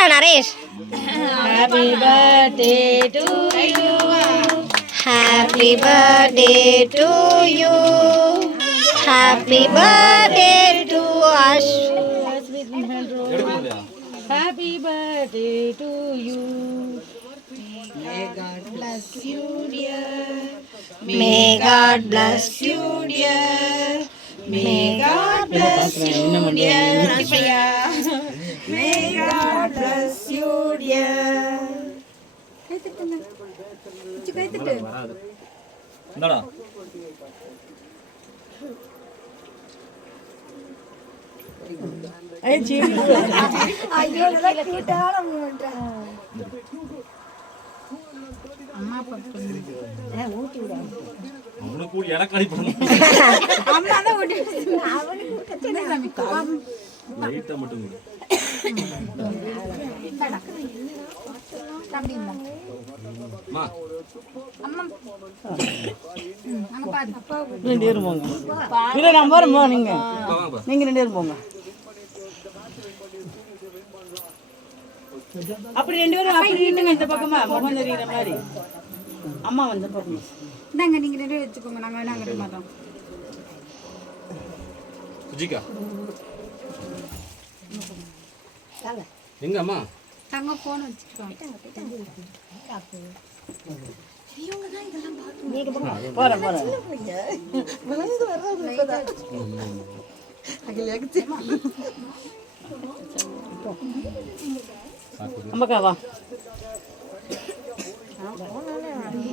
சொல்லுடா Naresh. Happy birthday to you. Happy birthday to you. Happy birthday to us. Happy birthday to you. May God bless you, dear. May God bless you, dear. May God bless you, dear. May God bless you, dear. இந்தாடா ஐயோ நல்லா கியூட்டான moment. அம்மா ஊட்டி விடு. அவனுக்கு கூட எனக்கு அடி பண்ணு. அம்மா தான் ஊட்டி விடு. அவனுக்கு சின்ன சாமிக்கு லைட்டா மட்டும் கொடு. அம்மா அம்மா அங்க பாரு அப்பா ரெண்டு பேரும் போங்க. இல்ல நான் போறேன் போ நீங்க. நீங்க ரெண்டு பேரும் போங்க. அப்படி ரெண்டு பேரும் அப்படி நின்னுங்க இந்த பக்கமா முகம் தெரியுற மாதிரி. அம்மா வந்து பக்கமா. இந்தாங்க நீங்க ரெண்டு பேரும் வெச்சுக்கோங்க. நாங்க வேணா அங்க மாட்டோம். சுஜிகா எங்க அம்மா தங்க போன் வச்சுக்கோங்க. போறேன் போறேன். அம்மாக்கா வா.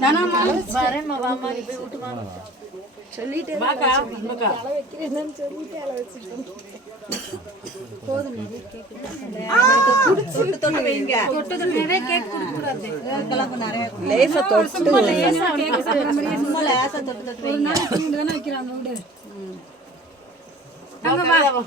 நானாமா வரேன் வாமா நீ போய் விட்டு வா. சொல்லிட்டே வாக்கா அம்மாக்கா. சொல்லிட்டே அல வச்சிட்டேன். போதும் நிறைய கேக். குடிச்சிட்டு தொட்டு வைங்க. தொட்டது நிறைய கேக் குடுக்க கூடாது. கலப்ப நிறைய லேசா தொட்டு லேசா கேக் சாப்பிடுற மாதிரி சும்மா லேசா தொட்டு தொட்டு வைங்க. ஒரு நாள் தீந்து தான வைக்கறாங்க விடு. அங்க வா.